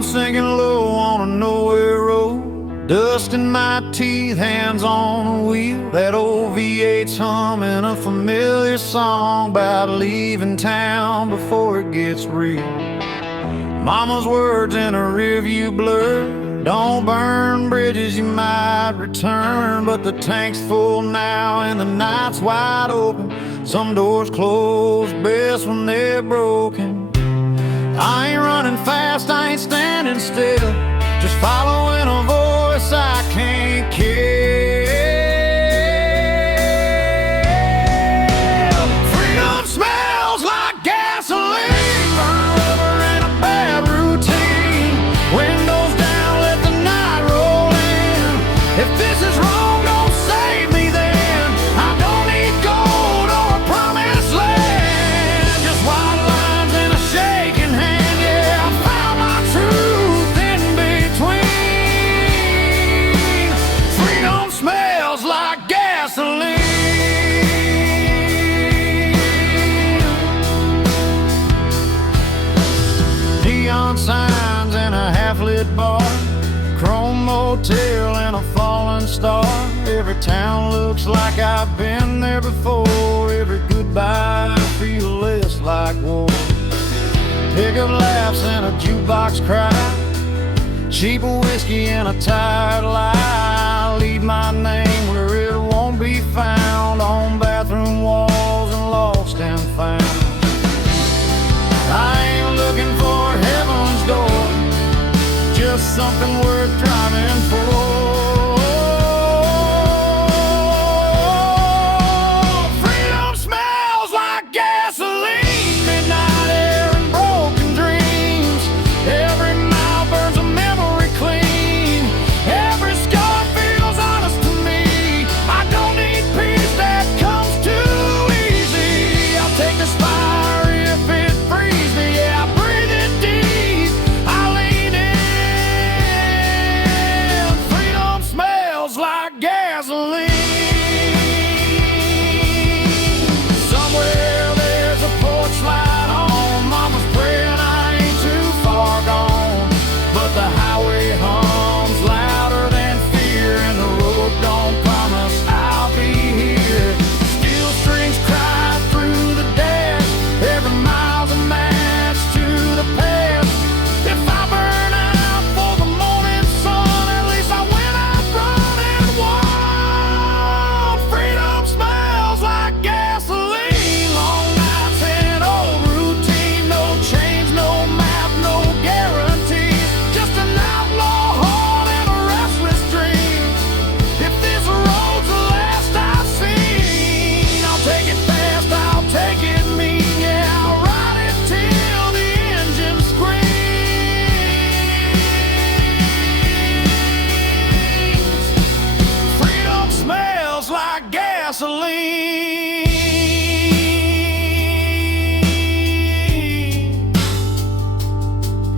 I'm sinking low on a nowhere road, dust in my teeth, hands on the wheel. That old V8's humming a familiar song about leaving town before it gets real. Mama's words in a rearview blur: don't burn bridges, you might return. But the tank's full now and the night's wide open. Some doors close best when they're broken. I ain't running fast, I ain't standing still, just following a voice I can't kill. Freedom smells like gasoline, burn rubber and a bad routine. Windows down, let the night roll in. If this is wrong, don't save me then. I don't need gold or a promised land, just white lines and a shaking hand. Neon signs in a half-lit bar, chrome motel and a fallen star. Every town looks like I've been there before. Every goodbye feels less like war. Pickup laughs and a jukebox cry, cheap whiskey and a tired lie. Leave my name where it won't be found, on bathroom walls and lost and found. I ain't looking for heaven's door, just something worth driving for. Freedom smells like gasoline, midnight air and broken dreams. Every mile burns a memory clean, every scar feels honest to me. I don't need peace that comes too easy. I'll take this fire if it frees me. Yeah, I breathe it deep, I lean in. Freedom smells like gasoline. Somewhere there's a porch light on, mama's praying I ain't too far gone. But the highway hums louder than fear, and the road don't promise I'll be here. Steel strings cry through the dash, every mile's a match to the past. If I burn out for the morning sun, at least I went out running wild. Freedom smells like gasoline, long nights and old routine. No change, no map, no guarantees, just an outlaw heart and a restless dream. If this road's the last I've seen, I'll take it fast, I'll take it mean. Yeah, I'll ride it till the engine screams. Freedom smells like gasoline.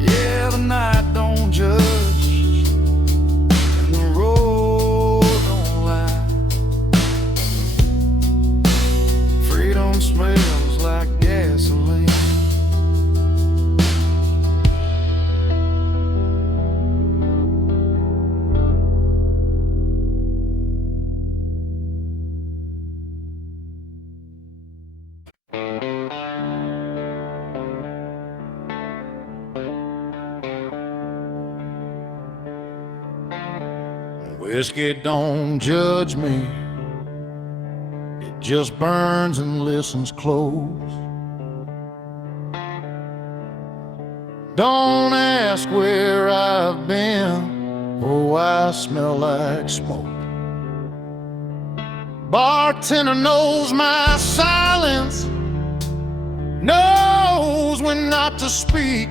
Yeah, the night don't judge and the road don't lie. Freedom smells like gasoline. Whiskey don't judge me, it just burns and listens close. Don't ask where I've been or why I smell like smoke. Bartender knows my silence, knows when not to speak.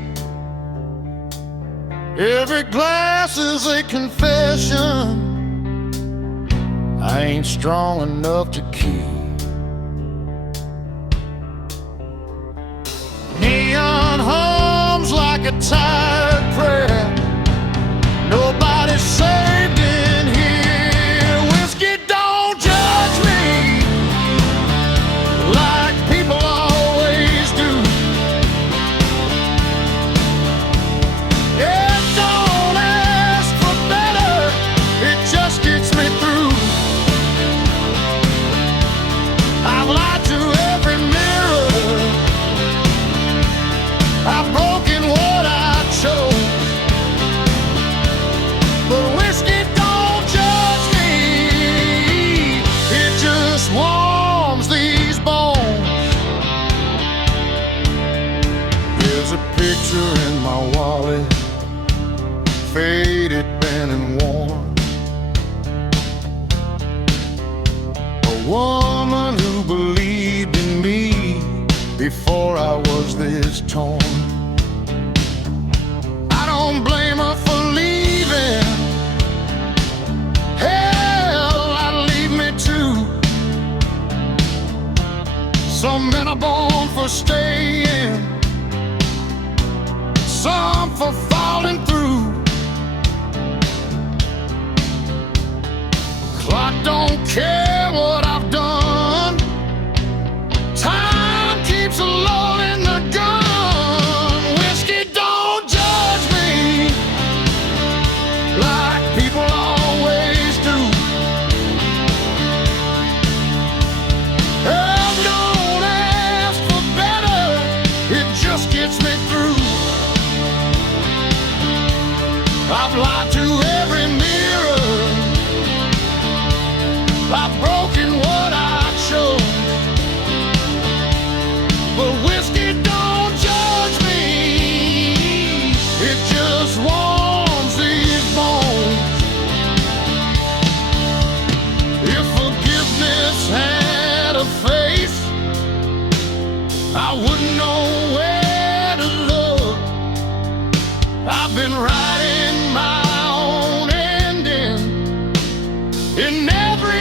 Every glass is a confession I ain't strong enough to keep. Neon hums like a tired prayer. Nobody's saved in here. Whiskey don't judge me like people always do. Yeah, faded, bent and worn. A woman who believed in me before I was this torn. I don't blame her for leaving. Hell, I'd leave me too. Some men are born for staying, some for falling through. Clock don't care what I've done. Time keeps loading the gun. Whiskey don't judge me like people always do. Help don't ask for better, it just gets me through. I've lied to every mirror, I've broken what I chose, but whiskey don't judge me, it just warms these bones. If forgiveness had a face, I wouldn't know where to look. I've been writing my own ending in every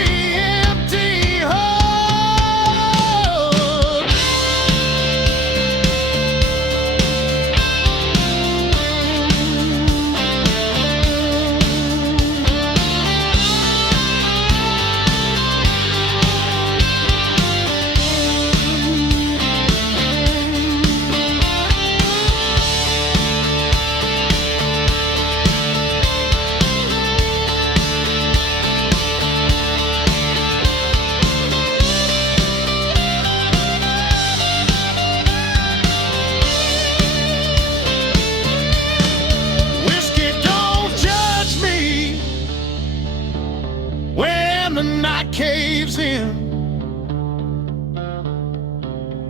the night caves in.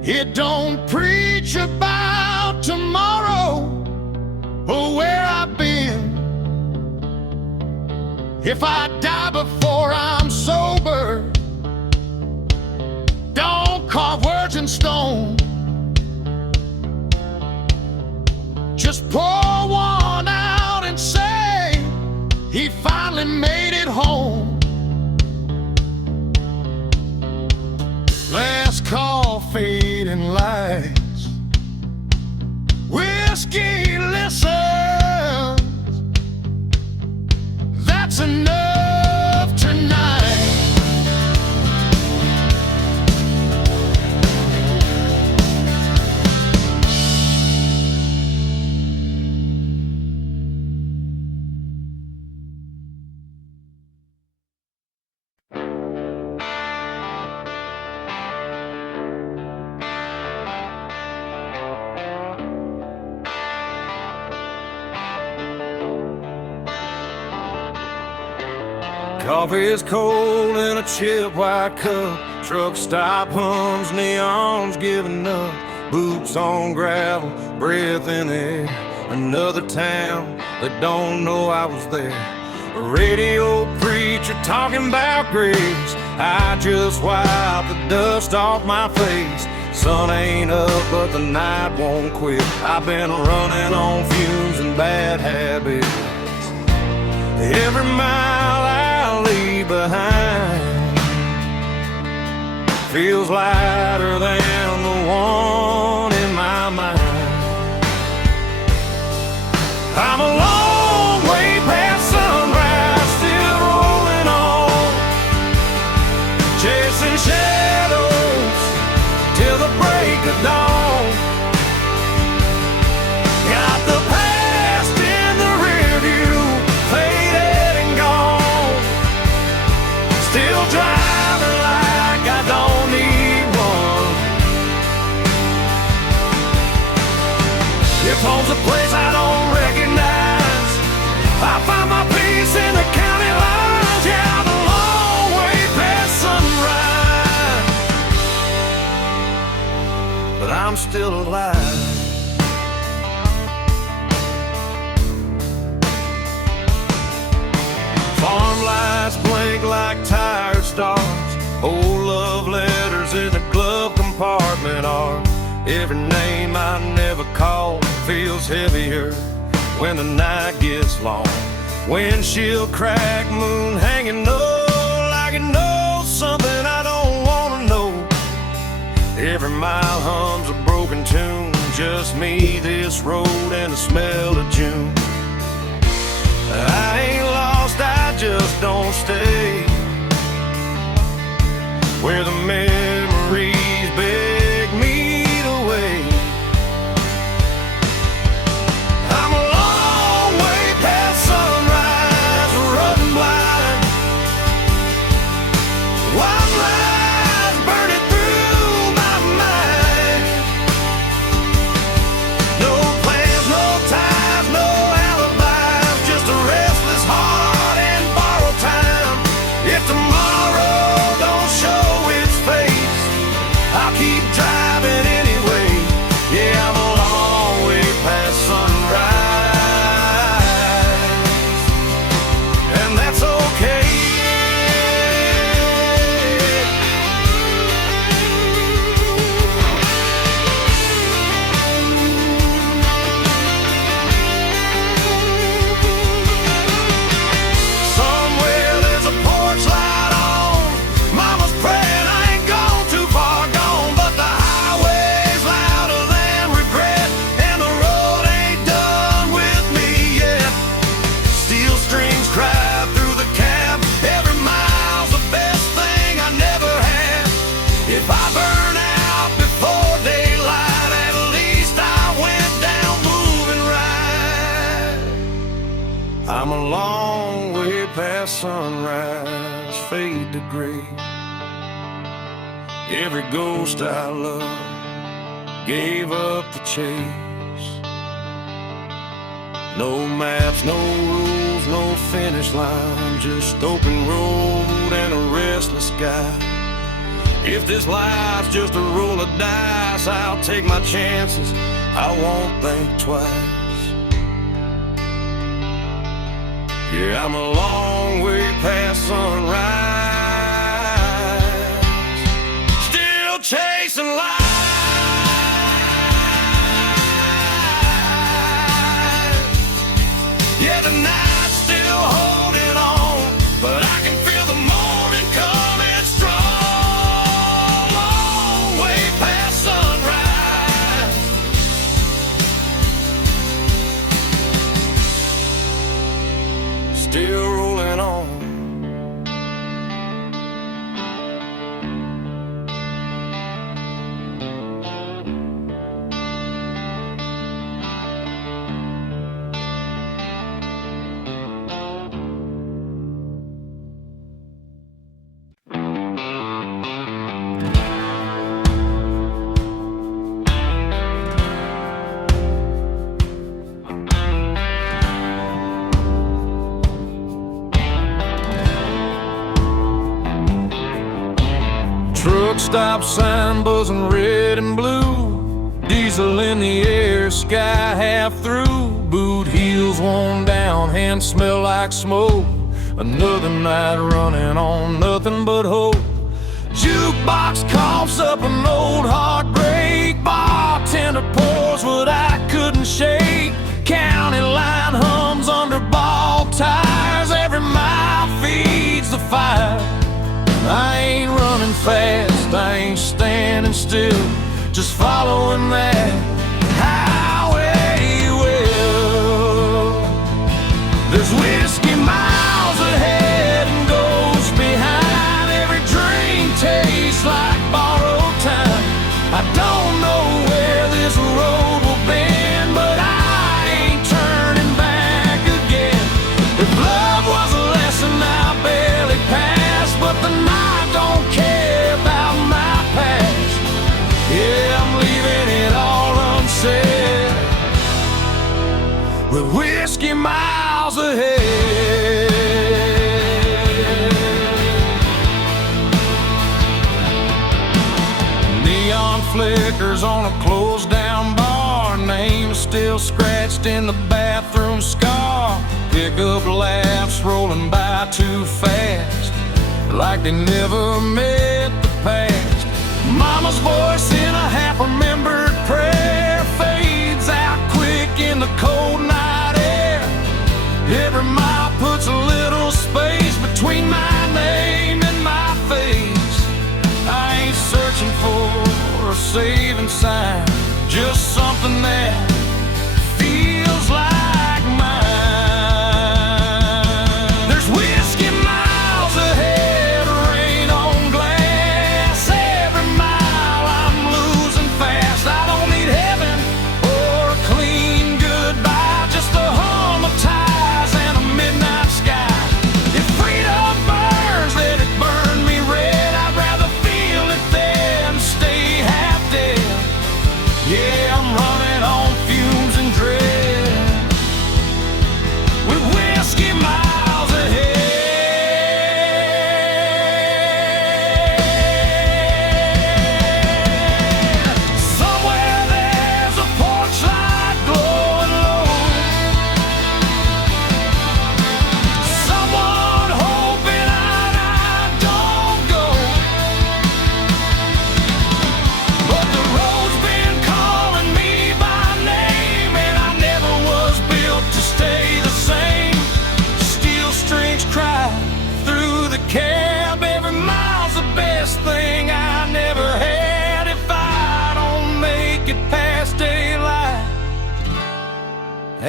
It don't preach about tomorrow or where I've been. If I die before I'm sober, don't carve words in stone. Just pour one out and say he finally made it home. Last call, fading lights. Whiskey listens. That's enough tonight. Coffee is cold in a chip white cup. Truck stop hums, neons giving up. Boots on gravel, breath in the air. Another town that don't know I was there. A radio preacher talking about grace. I just wiped the dust off my face. Sun ain't up, but the night won't quit. I've been running on fumes and bad habits. Every mile I leave behind feels lighter than the one in my mind. I'm a long way past sunrise, still rolling on, chasing shadows till the break of dawn. Got the past in the rear view, faded and gone. Still driving like I don't need one. If home's a place I don't recognize, I find my peace in the county lines. Yeah, I'm a long way past sunrise, but I'm still alive. feels heavier when the night gets long. Windshield crack, moon hanging low, like it knows something I don't wanna know. Every mile hums a broken tune, just me, this road, and the smell of June. I ain't lost, I just don't stay where the memories beg me to wait. I'm a long way past sunrise, running blind. Wild lies burning through my mind. No plans, no ties, no alibis, just a restless heart and borrowed time. If tomorrow don't show its face, I'll keep driving anyway. Yeah, I'm a long way past sunrise, and that's okay. Somewhere there's a porch light on. Mama's praying I ain't gone too far gone, but the highway's louder than regret, and the road ain't done with me yet. Steel strings cry through the cab. Every mile's the best thing I never had. If I burn out before daylight, at least I went down moving right. I'm a long way past sunrise, fade to gray. Every ghost I loved gave up the chase. No maps, no rules, no finish line, just open road and a restless sky. If this life's just a roll of dice, I'll take my chances, I won't think twice. Yeah, I'm a long way past sunrise, still chasing life. Yeah, the night's still holding on, but I can feel the morning coming strong. Long way past sunrise, still rolling on. Truck stop sign buzzing red and blue, diesel in the air, sky half through. Boot heels worn down, hands smell like smoke. Another night running on nothing but hope. Jukebox coughs up an old heartbreak, bartender pours what I couldn't shake. County line hums under ball tires, every mile feeds the fire. I ain't running fast, I ain't standing still, just following that highway well. There's whiskey miles ahead and ghosts behind. Every dream tastes like borrowed time. I don't know where this road will bend, but I ain't turning back again. If love was a lesson I barely passed, but the night don't care about my past. Yeah, I'm leaving it all unsaid, with whiskey miles ahead. Neon flickers on a closed down bar, name still scratched in the bathroom scar. Pickup laughs rolling by too fast, like they never met the past. Mama's voice in a half-remembered prayer fades out quick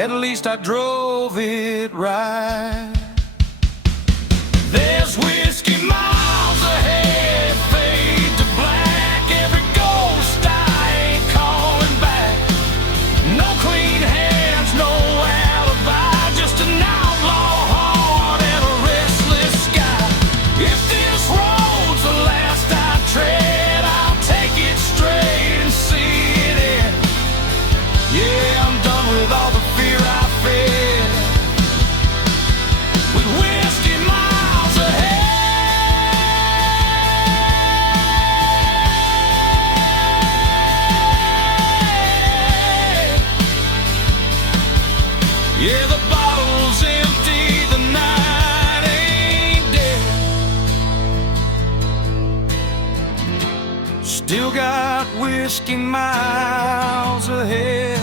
At least I drove it right. There's whiskey miles ahead, fade to black. Every ghost I ain't calling back. No clean hands, no alibi, just an outlaw heart and a restless sky. If this road's the last I tread, I'll take it straight and see it end. Yeah, I'm done with all the fear I fed. With whiskey miles ahead. Yeah, the bottle's empty, the night ain't dead. Still got whiskey miles ahead.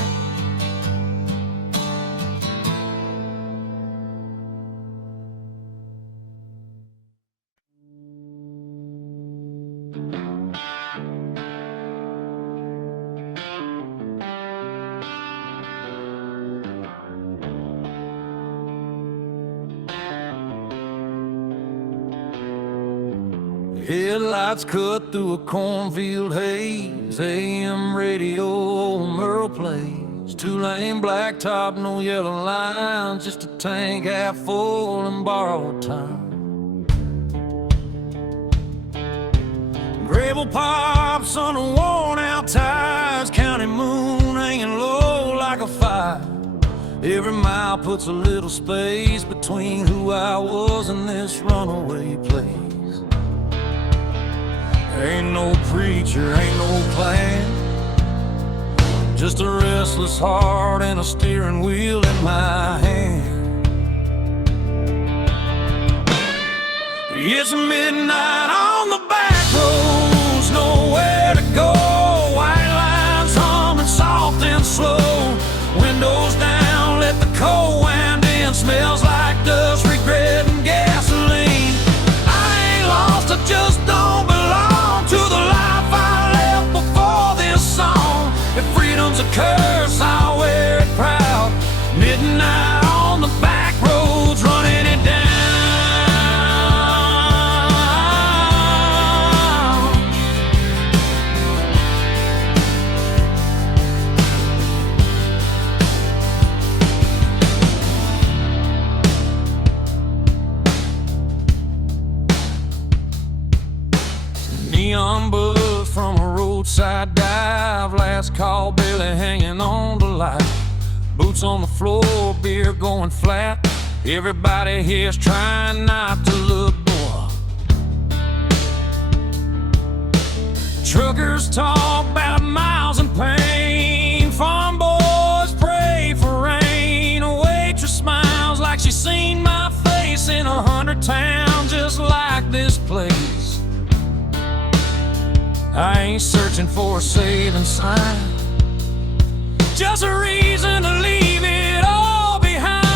Headlights cut through a cornfield haze. AM radio, old Merle plays. Two-lane blacktop, no yellow lines, just a tank half full and borrowed time. Gravel pops on the worn-out tires. County moon hanging low like a fire. Every mile puts a little space between who I was and this runaway place. Ain't no preacher, ain't no plan, just a restless heart and a steering wheel in my hand. It's midnight on the back roads, nowhere to go. White lines humming soft and slow. Windows down, let the cold wind in. Smells like dust, regret and gasoline. I ain't lost, I just don't belong to the life I left before this song. If freedom's a curse, I'll wear it proud. Midnight on the back roads, running it down. Neon buzz from a roadside dive. Last call, barely hanging on to life. Boots on the floor, beer going flat. Everybody here's trying not to look poor. Truckers talk about miles and pain. Farm boys pray for rain. A waitress smiles like she's seen my face in 100 towns just like this place. I ain't searching for a saving sign, just a reason to leave it all behind.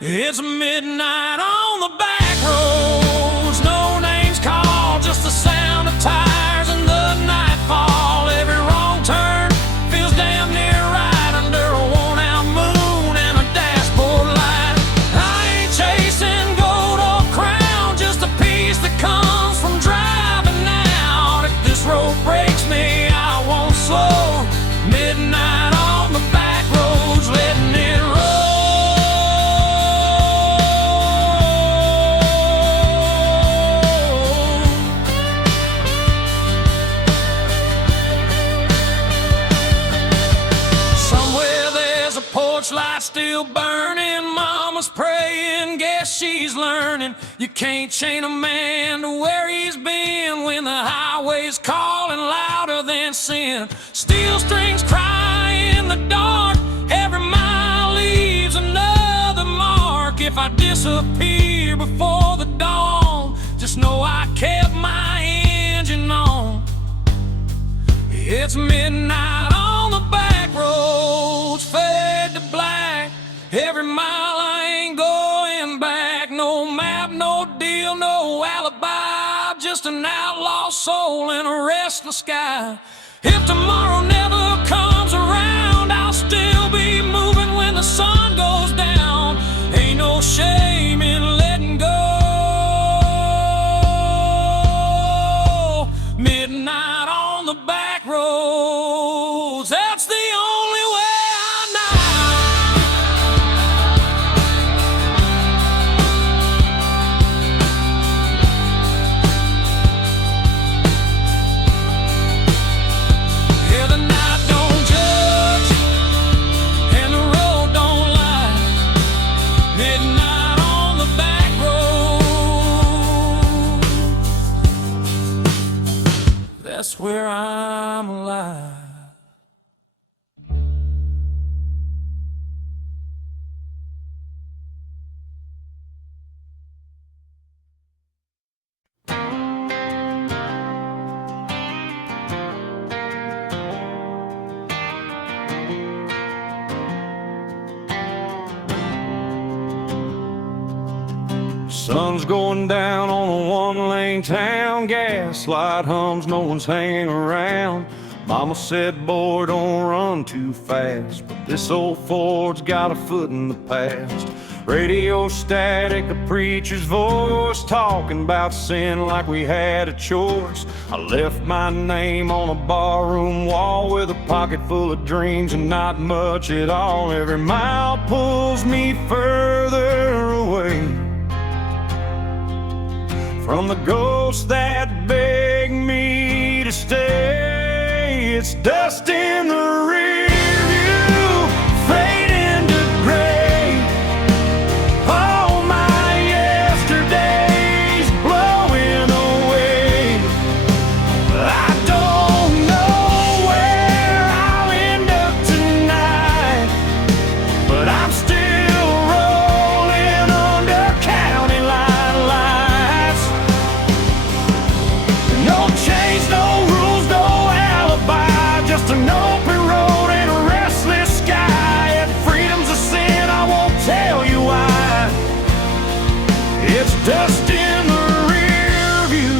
It's midnight on the back roads, no names called, just the sound of tires and the nightfall. Every wrong turn feels damn near right under a worn-out moon and a dashboard light. I ain't chasing gold or crown, just a piece that comes from driving out. If this road breaks me, I won't slow. Midnight on the back roads, letting it roll. Somewhere there's a porch light still burning. Mama's praying, guess she's learning. You can't chain a man to where he's been when the highway's calling louder than sin. Steel strings cry in the dark, every mile leaves another mark. If I disappear before the dawn, just know I kept my engine on. It's midnight on the back roads, fade to black. Every mile I ain't going back. No map, no deal, no alibi, just an outlaw soul in a restless sky. If tomorrow never comes around, I'll still be moving when the sun goes down. Ain't no shame in letting go. Midnight on the back roads, that's the only way I know. Yeah, the night don't judge and the road don't lie. Midnight on the back road, that's where I'm alive. Sun's going down on a one-lane town. Gaslight hums, no one's hanging around. Mama said, boy, don't run too fast, but this old Ford's got a foot in the past. Radio static, the preacher's voice, talking about sin like we had a choice. I left my name on a barroom wall with a pocket full of dreams and not much at all. Every mile pulls me further away from the ghosts that beg me to stay. It's dust in the rear view, fading to gray. All my yesterdays blowing away. I don't know where I'll end up tonight, but I'm still rolling under county line lights. No change, no rules, no alibi, just an open road and a restless sky. If freedom's a sin, I won't tell you why. It's dust in the rear view,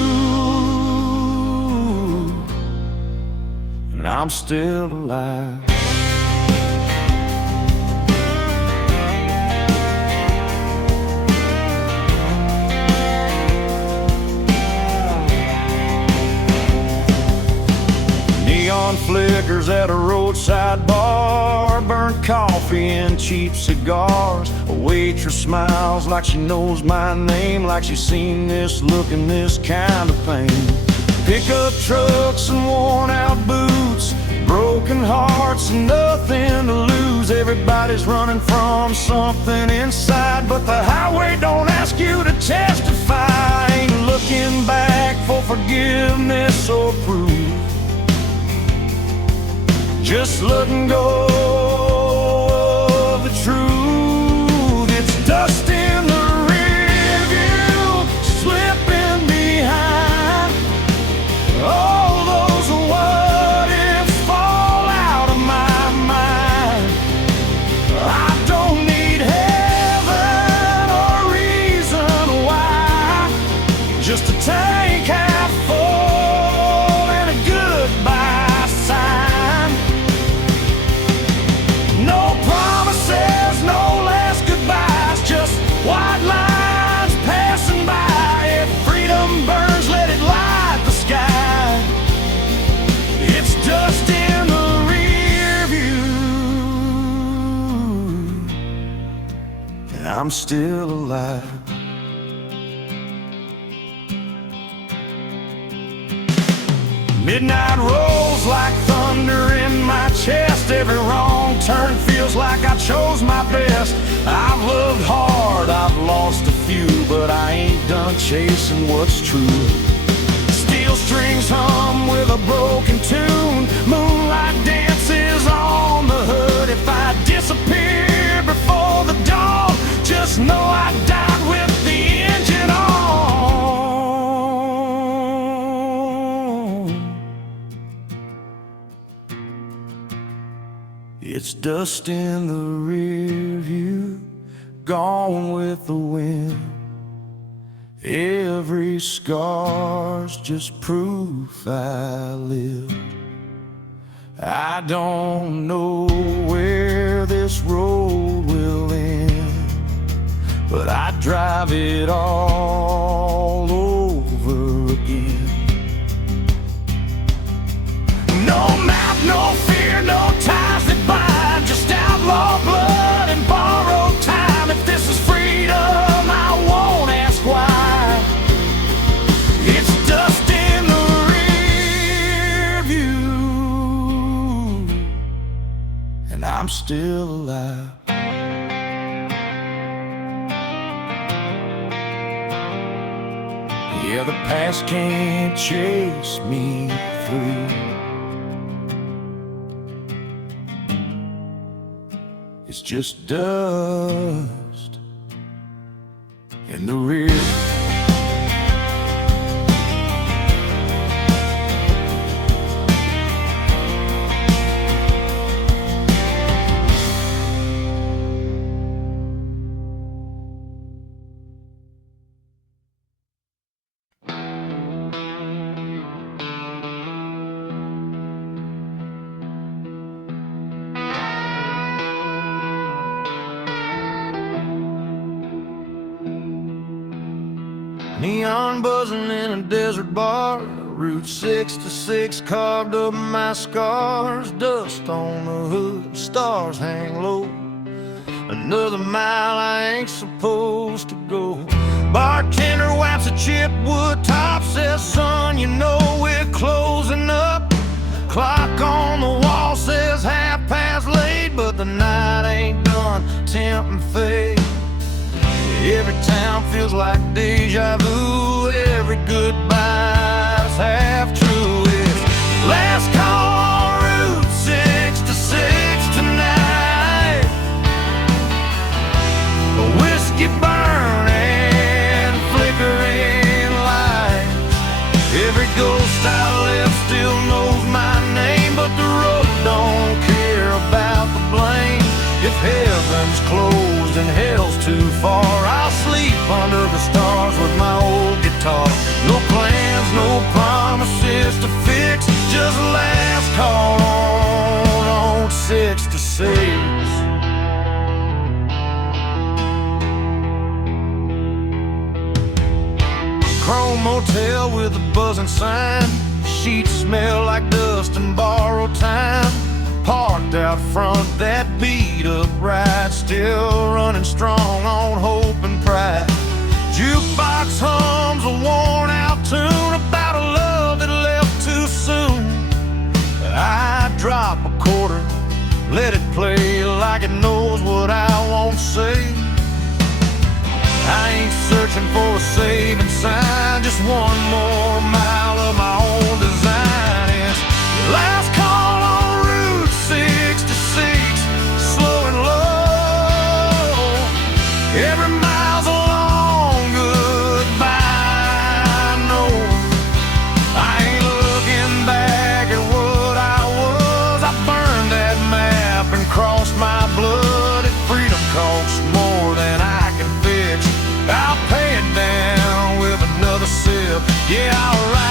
and I'm still alive. Neon flickers at a roadside bar, burnt coffee and cheap cigars. A waitress smiles like she knows my name, like she's seen this look and this kind of pain. Pickup trucks and worn out boots, broken hearts and nothing to lose. Everybody's running from something inside, but the highway don't ask you to testify. Ain't looking back for forgiveness or proof, just letting go of the truth. It's dust in the rear view, slipping behind. All those what ifs fall out of my mind. I don't need heaven or reason why, just a tank half full and a goodbye sign. No promises, no last goodbyes, just white lines passing by. If freedom burns, let it light the sky. It's dust in the rear view, and I'm still alive. Midnight rolls like thunder in my chest. Every wrong turn feels like I chose my best. I've loved hard, I've lost a few, but I ain't done chasing what's true. Steel strings hum with a broken tune, moonlight dances on the hood. If I disappear before the dawn, just know I died with the engine on. It's dust in the rear view, gone with the wind. Every scar's just proof I lived. I don't know where this road will end, but I drive it all over again. No map, no fear, no ties that bind, just outlaw blood and borrowed time. If this is freedom, I won't ask why. It's dust in the rear view, and I'm still alive. Yeah, the past can't chase me free. It's just dust in the rear. Neon buzzing in a desert bar, Route 66 carved up my scars. Dust on the hood, stars hang low. Another mile I ain't supposed to go. Bartender wipes a chipped wood top, says, son, you know we're closing up. Clock on the wall says 8:30, but the night ain't done, temp and fade. Every town feels like deja vu. Every goodbye's half true. It's last call on Route 66 tonight. A whiskey burning, flickering lights. Every ghost I left still knows my name, but the road don't care about the blame. If heaven's closed and hell's too far, I'll sleep under the stars with my old guitar. No plans, no promises to fix, just last call on 66. Chrome motel with a buzzing sign. Sheets smell like dust and borrowed time. Parked out front, that beat up ride, still running strong on hope and pride. Jukebox hums a worn out tune about a love that left too soon. I drop a quarter, let it play like it knows what I won't say. I ain't searching for a saving sign, just one more mile of my own design. It's last call on Route 66, slow and low. Every mile's a long goodbye. I know I ain't looking back at what I was. I burned that map and crossed my blood. If freedom costs more than I can fix, I'll pay it down with another sip. Yeah, I'll ride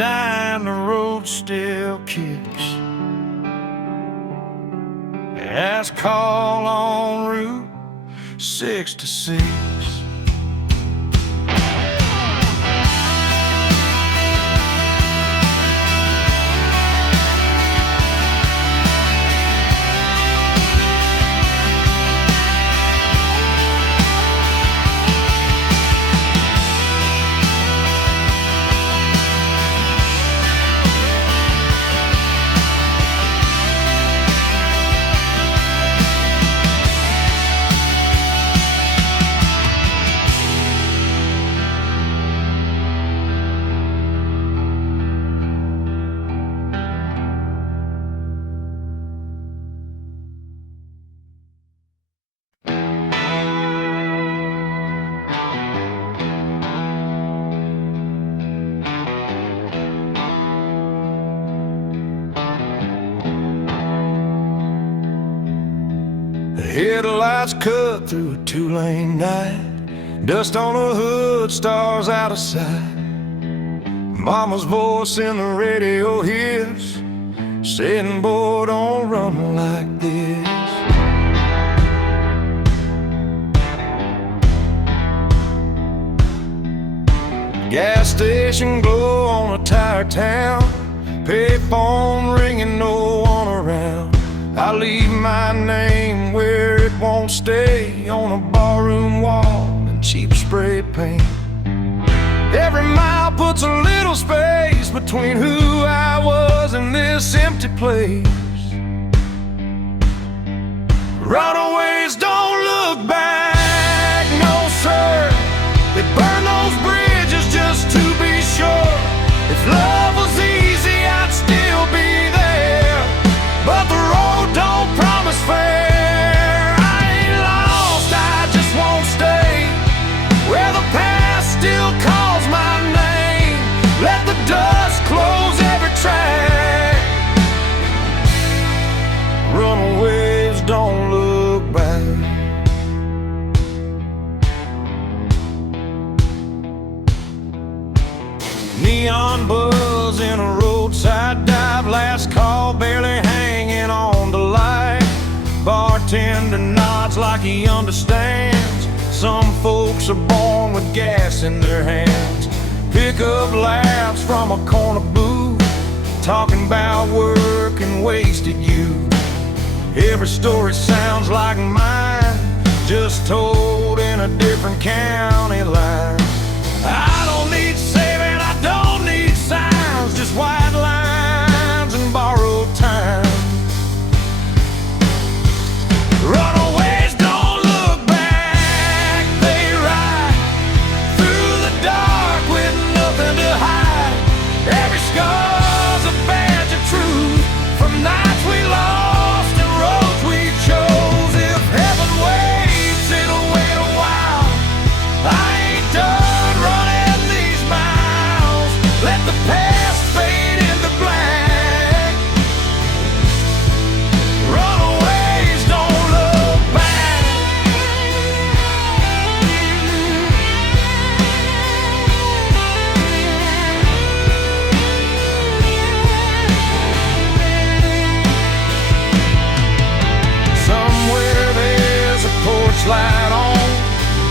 dime, the road still kicks. Last call on Route 66. The headlights cut through a two-lane night. Dust on the hood, stars out of sight. Mama's voice in the radio hears, saying, boy, don't run like this. Gas station glow on a tired town. Payphone ringing, no one around. I leave my name where it won't stay, on a barroom wall in cheap spray paint. Every mile puts a little space between who I was and this empty place. Runaways don't look back, no sir. They burn those bridges just to be sure. If love was easy, I'd still be there, but the road don't promise fair. I ain't lost, I just won't stay where the past still calls my name. Let the dust close every track. Runaways don't look back. Neon buzz in a roadside dive. Last call barely hanging on the light. Bartender nods like he understands. Some folks are born with gas in their hands. Pick up laughs from a corner booth, talking about work and wasted youth. Every story sounds like mine, just told in a different county line. I don't need saving, I don't need signs, just white lines and borrowed time. Runaways don't look back, they ride through the dark with nothing to hide. Every scar's a badge of truth, from nights we lost and roads we chose. If heaven waits, it'll wait a while. I ain't done running these miles. Let the past fade into black. Runaways don't look back. Somewhere there's a porch light on.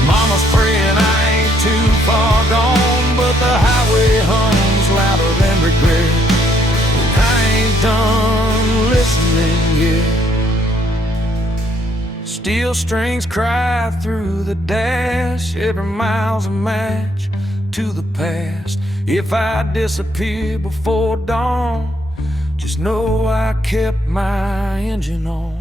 Mama's praying I ain't too far gone, but the highway hums louder than regret. I ain't done listening yet. Steel strings cry through the dash. Every mile's a match to the past. If I disappear before dawn, just know I kept my engine on.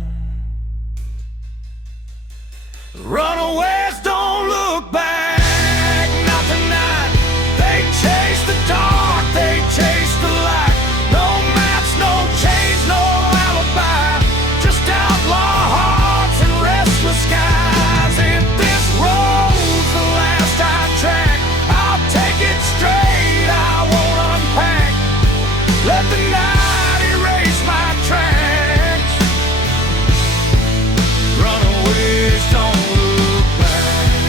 Runaways don't look back, not tonight. They chase the dark, they chase the light. No maps, no chains, no alibi, just outlaw hearts and restless skies. If this road's the last I track, I'll take it straight, I won't unpack. Let the night erase my tracks. Runaways don't look back.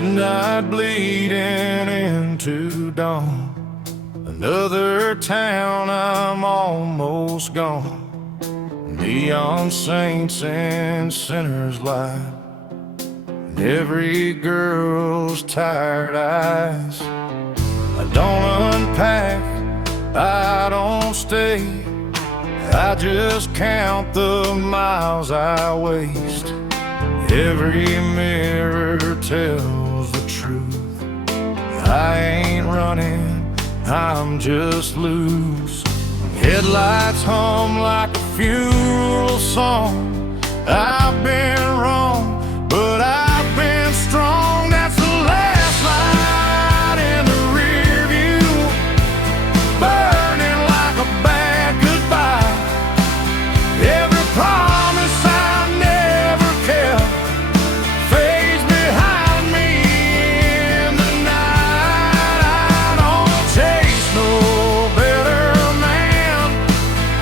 Midnight bleeding into dawn. Another town, I'm almost gone. Neon saints and sinners light, and every girl's tired eyes. I don't unpack, I don't stay, I just count the miles I waste. Every mirror tells the truth. I ain't running, I'm just loose. Headlights hum like a funeral song. I've been wrong, but I've been strong. That's the last light in the rear view, burning like a bad goodbye. Every promise I never kept fades behind me in the night. I don't chase no better man,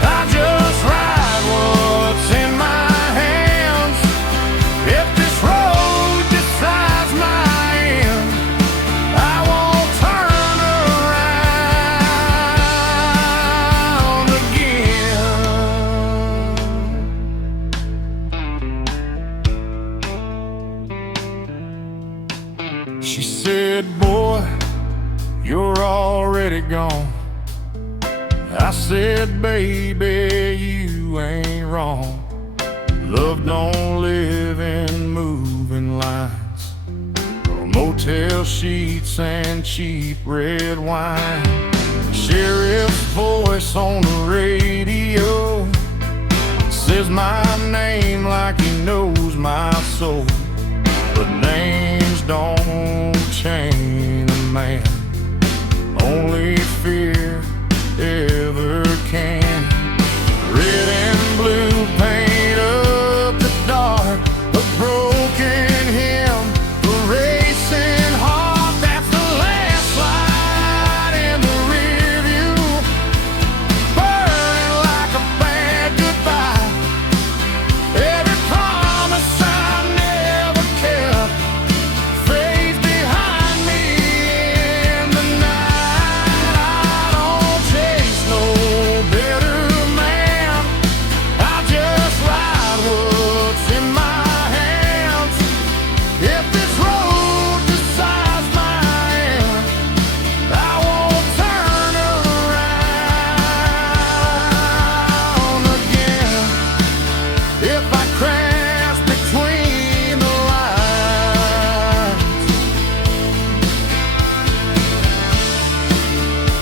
I just ride what's in my hands. If this road decides my end, I won't turn around again. She said, boy, you're already gone. I said, baby, you ain't wrong. Love don't live in moving lines, or motel sheets and cheap red wine. Sheriff's voice on the radio says my name like he knows my soul. But names don't change a man, only fear ever can. Red and blue paint up the dark, a broken hymn, a racing heart. That's the last light in the rear view, burning like a bad goodbye. Every promise I never kept fades behind me in the night. I don't chase no better man, I just ride what's in my hands. If this road decides my end, I won't turn around again. If I crash between the lines,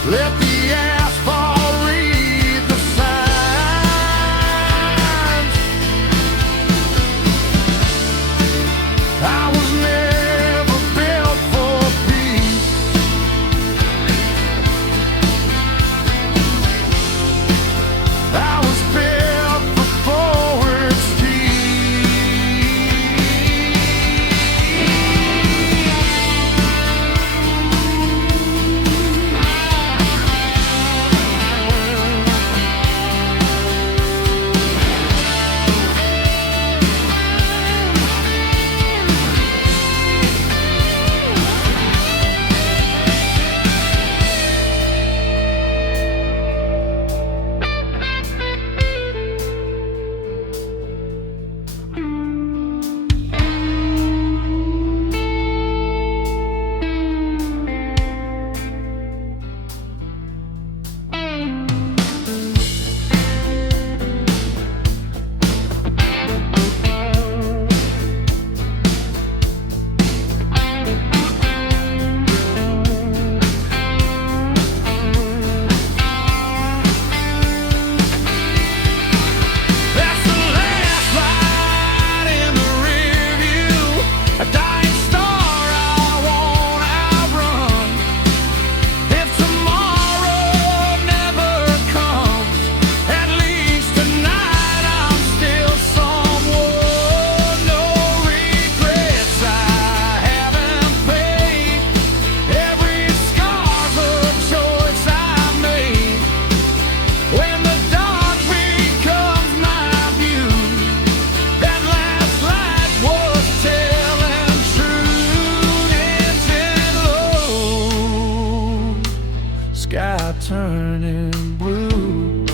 let the asphalt read the signs. I was never built for peace, I was built for forward speed. sky turning blue.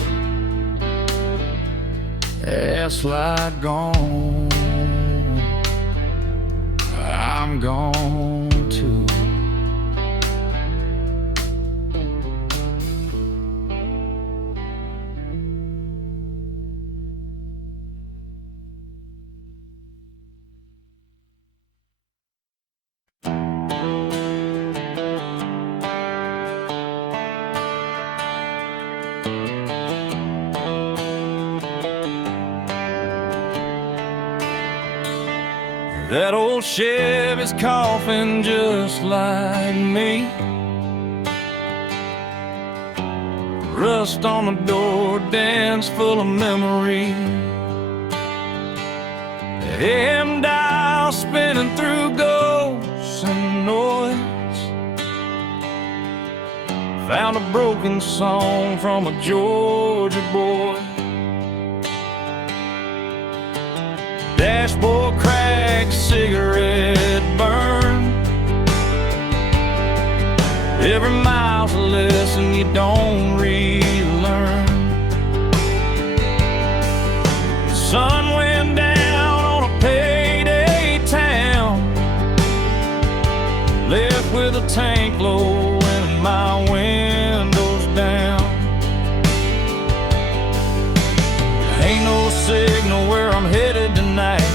It's like gone, I'm gone too. That old Chevy's coughing just like me. Rust on the door, dance full of memory. AM dial spinning through ghosts and noise. Found a broken song from a Georgia boy. Dashboard crack, cigarette burn. Every mile's a lesson you don't relearn. The sun went down on a payday town, left with a tank low and my windows down. Ain't no signal where I'm headed tonight,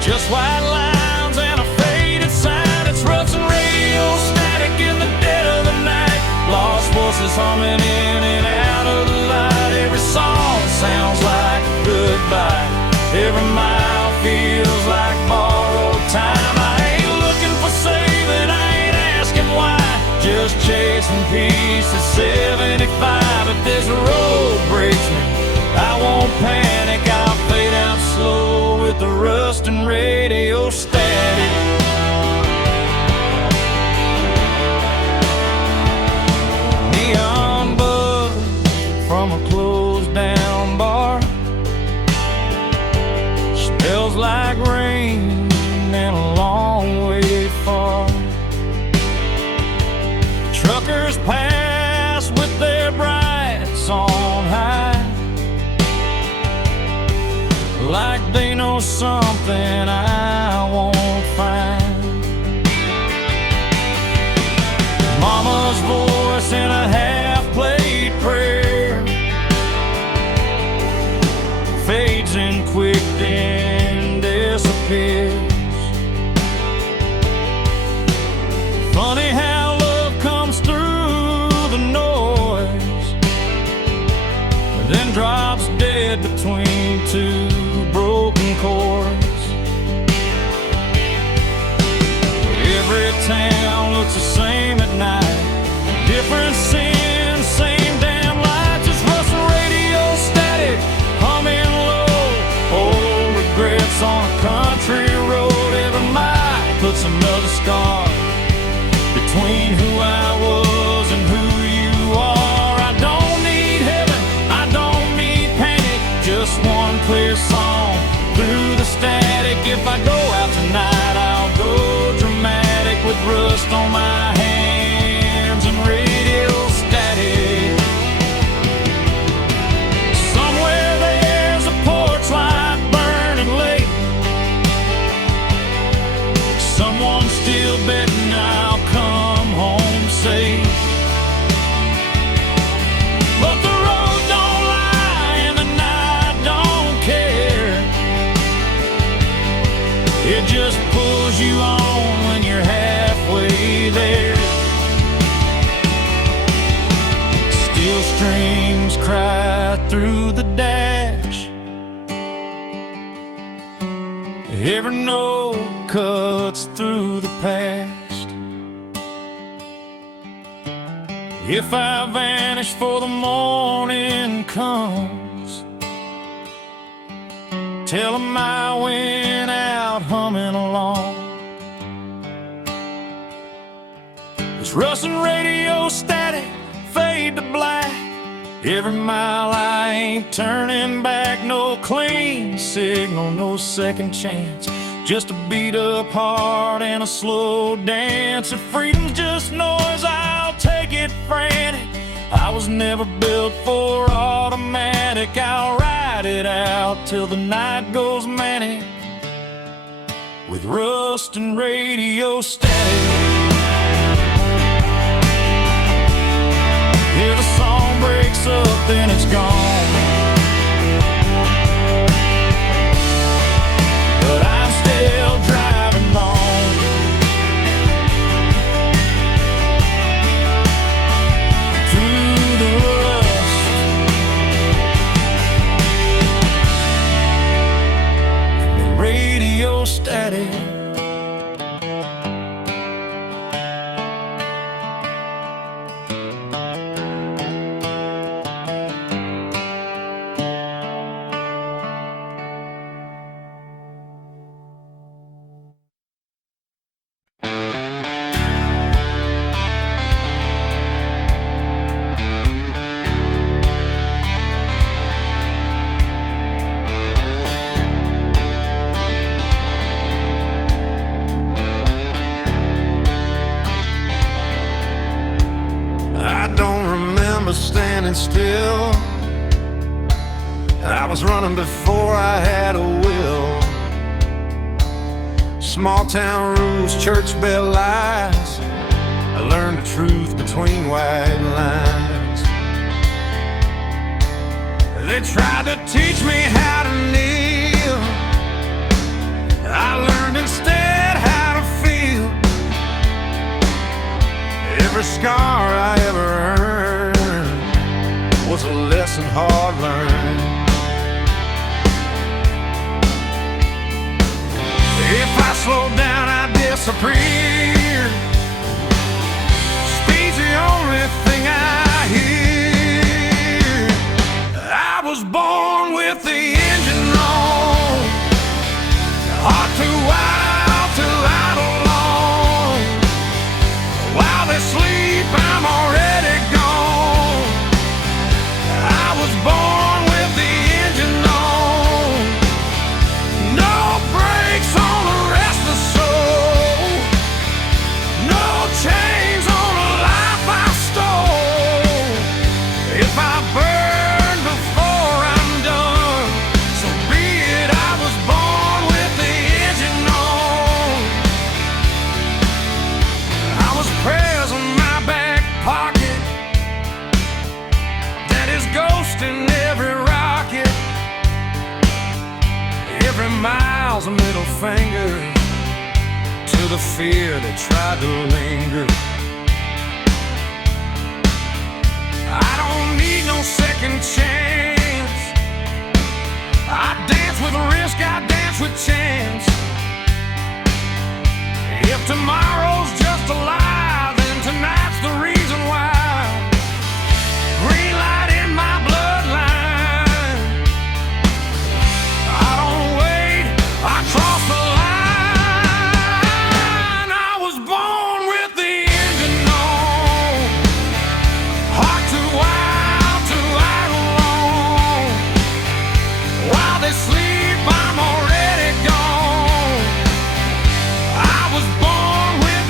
just white lines and a faded sign. It's Ruts and radio static in the dead of the night. Lost voices humming in and out of the light. Every song sounds like goodbye. Every mile feels like borrowed time. I ain't looking for saving, I ain't asking why. Just chasing peace at 75. If this road breaks me, I won't panic, I'll fade out slow with the rust and radio static. Neon buzz from a closed down bar, smells like rain and a long way far. Truckers pass with their brights on high, like they know something I won't find. Mama's voice in a half-played prayer fades in quick then disappears. Funny how love comes through the noise, then drops dead between two broken chords. Every town looks the same at night, different sin, same damn lights. It's Ruts and radio static, humming low. Old regrets on a country road. Every mile puts another scar between who I was and who you are. I don't need heaven, I don't need panic, just one clear song through the static. If I go out tonight, I'll go dramatic with rust on my hands and radio static. Somewhere there's a porch light burning late, someone still betting I'll come home safe. But the road don't lie and the night don't care. It just pulls you on when you're halfway there. Steel strings cry through the dash, every note cuts through the past. If I vanish for the morning comes, tell 'em I went out humming along. It's Ruts and radio static, fade to black. Every mile I ain't turning back. No clean signal, no second chance, just a beat up heart and a slow dance. If freedom's just noise, I'll take it frantic. I was never built for automatic. I'll ride it out till the night goes manic, with rust and radio static. If a song breaks up, then it's gone, but I'm still driving on through the rust. The radio static. I don't remember standing still. I was running before I had a will. Small town rules, church bell lies. I learned the truth between white lines. They tried to teach me how to kneel. I learned instead how to feel. Every scar I ever earned was a lesson hard learned. If I slow down, I disappear. Speed's the only thing I hear. I was born with the engine on, heart too wild to outlaw. While they sleep, I'm already gone. I was born with the engine on, no brakes on a restless soul, no chains on a life I stole. If I burn before I'm done, so be it. I was born with the engine on. I was prayers in my back pocket, Daddy's ghost in every rocket. Every mile's a middle finger to the fear that tried to linger. I don't need no second chance. I dance with risk, I dance with chance. If tomorrow's just a lie, then tonight's the reason why. Green light in my bloodline. I don't wait, I cross the line. I was born with the engine on, heart too wild to outlaw. While they sleep, I'm already gone. I was born with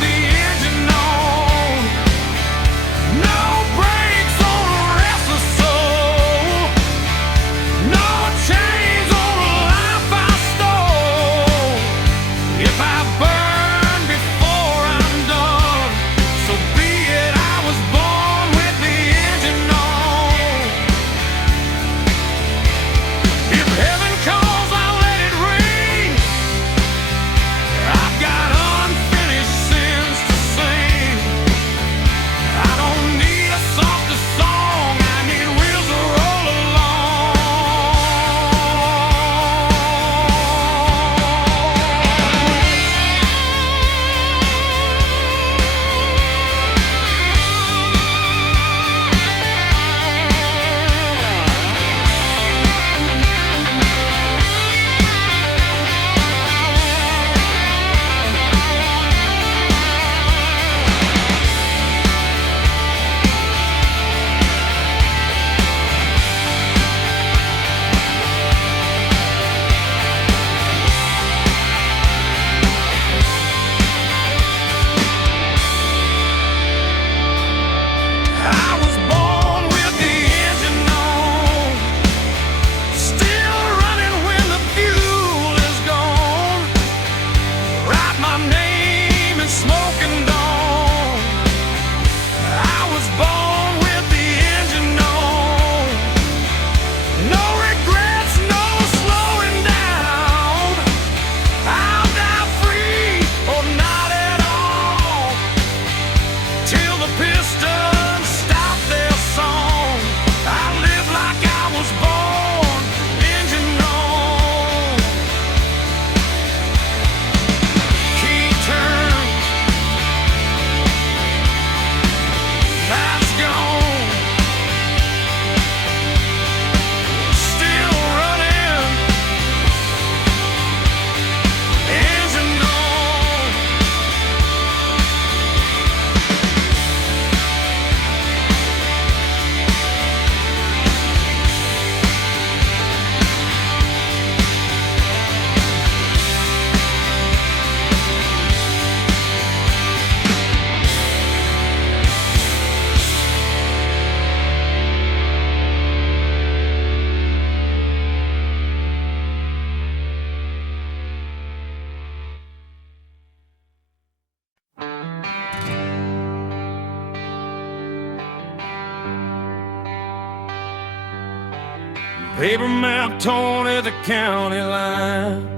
Paper mouth torn at the county line.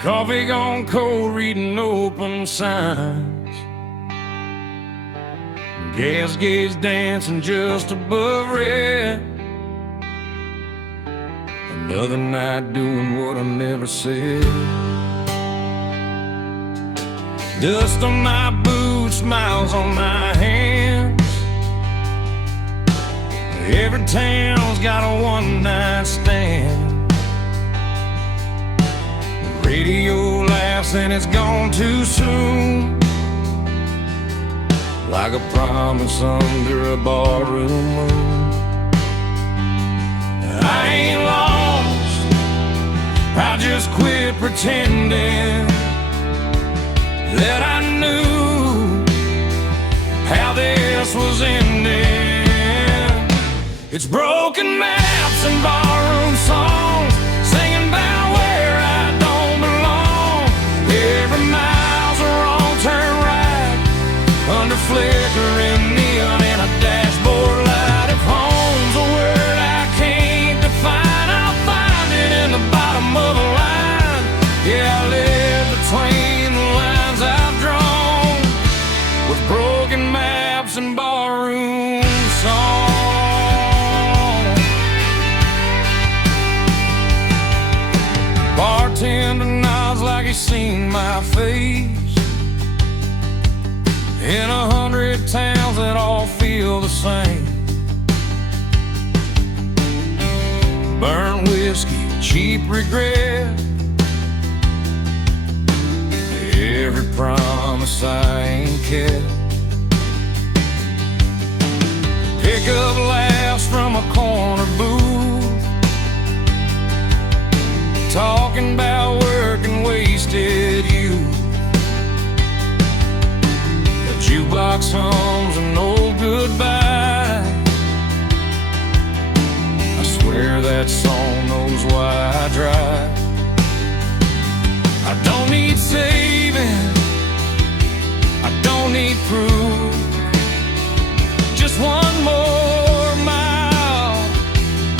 Coffee gone cold, reading open signs. Gas gauge dancing just above red. Another night doing what I never said. Dust on my boots, smiles on my hands. Every town's got a one-night stand. The radio laughs and it's gone too soon, like a promise under a barroom moon. I ain't lost, I just quit pretending that I knew how this was ending. It's broken maps and barroom songs, singing about where I don't belong. Every mile's a wrong turn right, under flickering neon and a dashboard light. If home's a word I can't define, I'll find it in the bottom of a line. Yeah, I live between the lines I've drawn, with broken maps and barroom songs. Bartender nods like he's seen my face in 100 towns that all feel the same. Burnt whiskey, cheap regret, every promise I ain't kept. Pick up laughs from a corner booth, talking about work and wasted youth. The jukebox hums an old goodbye. I swear that song knows why I drive. I don't need saving, I don't need proof, just one more mile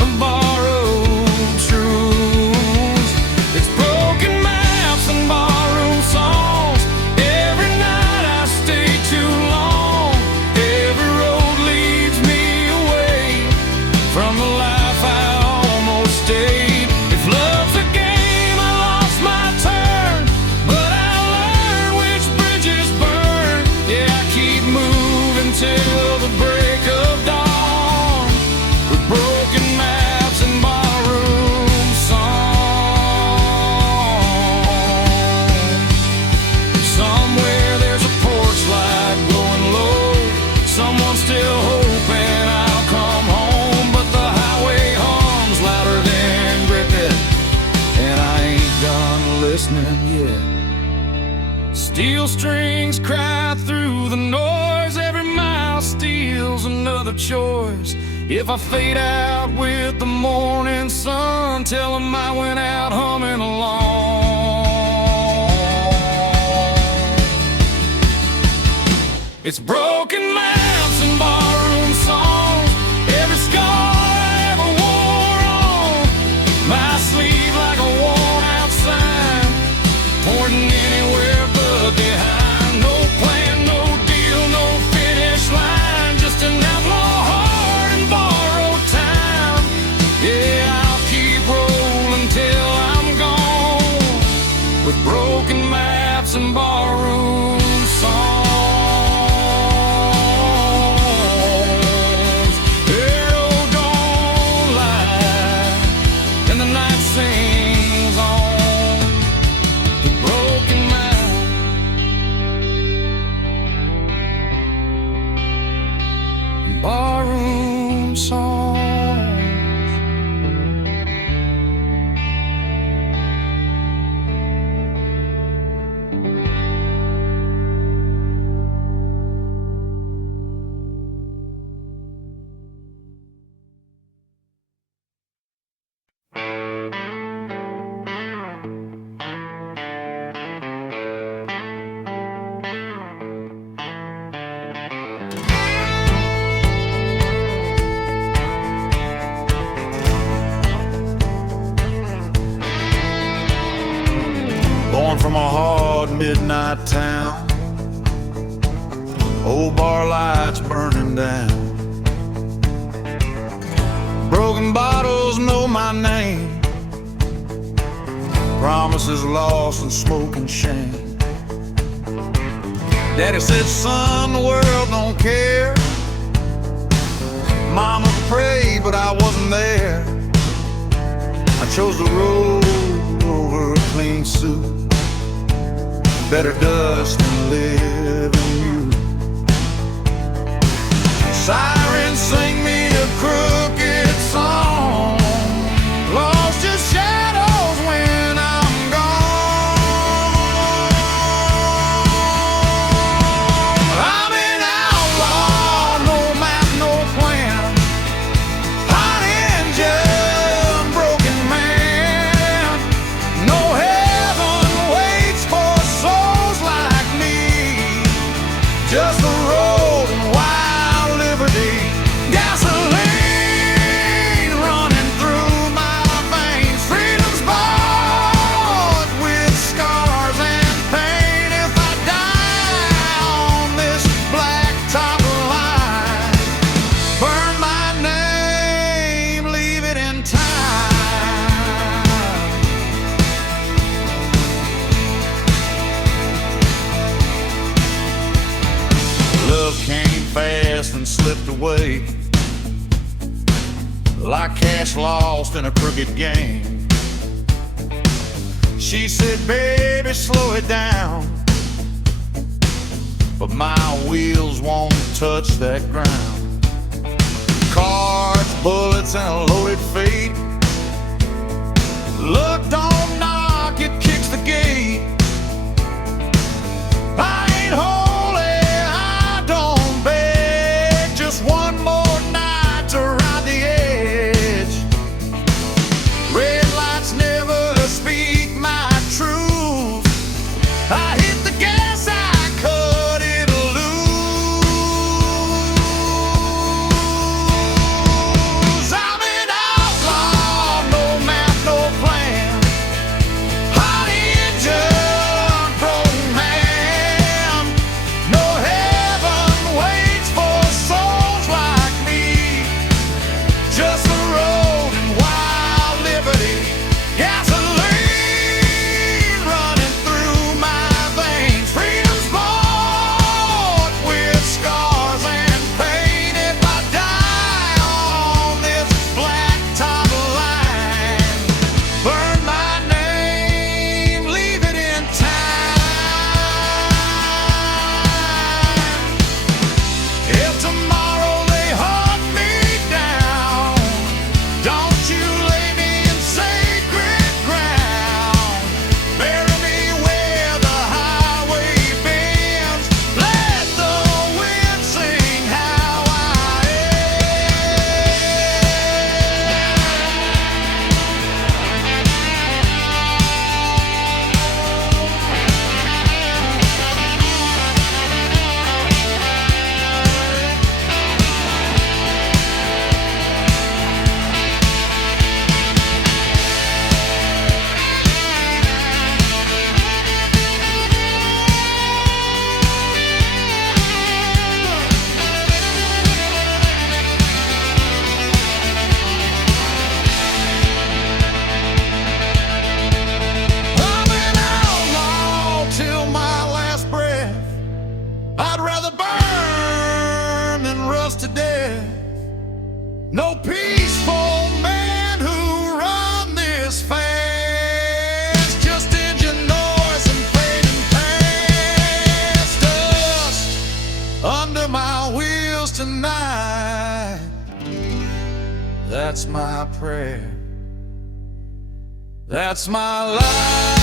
of borrowed truth. It's broken maps and barroom songs. Every night I stay too long. Every road leads me away from the life I almost stayed. If love's a game, I lost my turn, but I learned which bridges burn. Yeah, I keep moving till the break of dawn, with broken maps and barroom songs. Somewhere there's a porch light glowing low, someone still hoping I'll come home. But the highway hums louder than gripping, and I ain't done listening yet. Steel strings cry through the noise, every mile steals another choice. If I fade out with the morning sun, tell 'em I went out humming along. It's broken maps and barroom songs, every scar I ever wore on my sleeve like a worn out sign, pointing anywhere but behind. No plan, no deal, no finish line, just an outlaw heart and borrowed time. Yeah, I'll keep rolling till I'm gone, with broken maps and barroom songs. Arrow don't lie, and the night sings on, with broken maps. Barroom songs. from a hard midnight town. Old bar lights burning down. Broken bottles know my name. Promises lost and smoke and shame. Daddy said, son, the world don't care. Mama prayed, but I wasn't there. I chose the road over a clean suit. Better dust than live in you. Sirens sing me a crooked song. Lost your shadows when I'm gone. I'm an outlaw, no map, no plan. Hot engine, broken man. No heaven waits for souls like me. Just the road and wild liberty. Gasoline running through my veins. Freedom's bought with scars and pain. If I die on this blacktop line, burn my name, leave it in time. Love came fast and slipped away, like cash lost in a crooked game. She said, baby, slow it down, but my wheels won't touch that ground. Cards, bullets, and a loaded fate. Luck don't knock, it kicks the gate. I ain't holy, I don't beg. Just one more night to ride the edge. Red lights never speak my truth. I hit the gas, I cut it loose. I'm an outlaw, no map, no plan. Hot engine, broken man. No heaven waits for souls like me. Just the road and wild liberty. Gasoline running through my veins. Freedom's bought with scars and pain. If I die on this blacktop line, burn my name, leave it in time. If tomorrow they hunt me down, don't you lay me in sacred ground. Bury me where the highway bends. Let the wind sing how I I'm an outlaw till my last breath. I'd rather burn than rust to death. No peaceful man who run this fast. Just engine noise and fading past. Dust under my wheels tonight. That's my prayer. That's my life.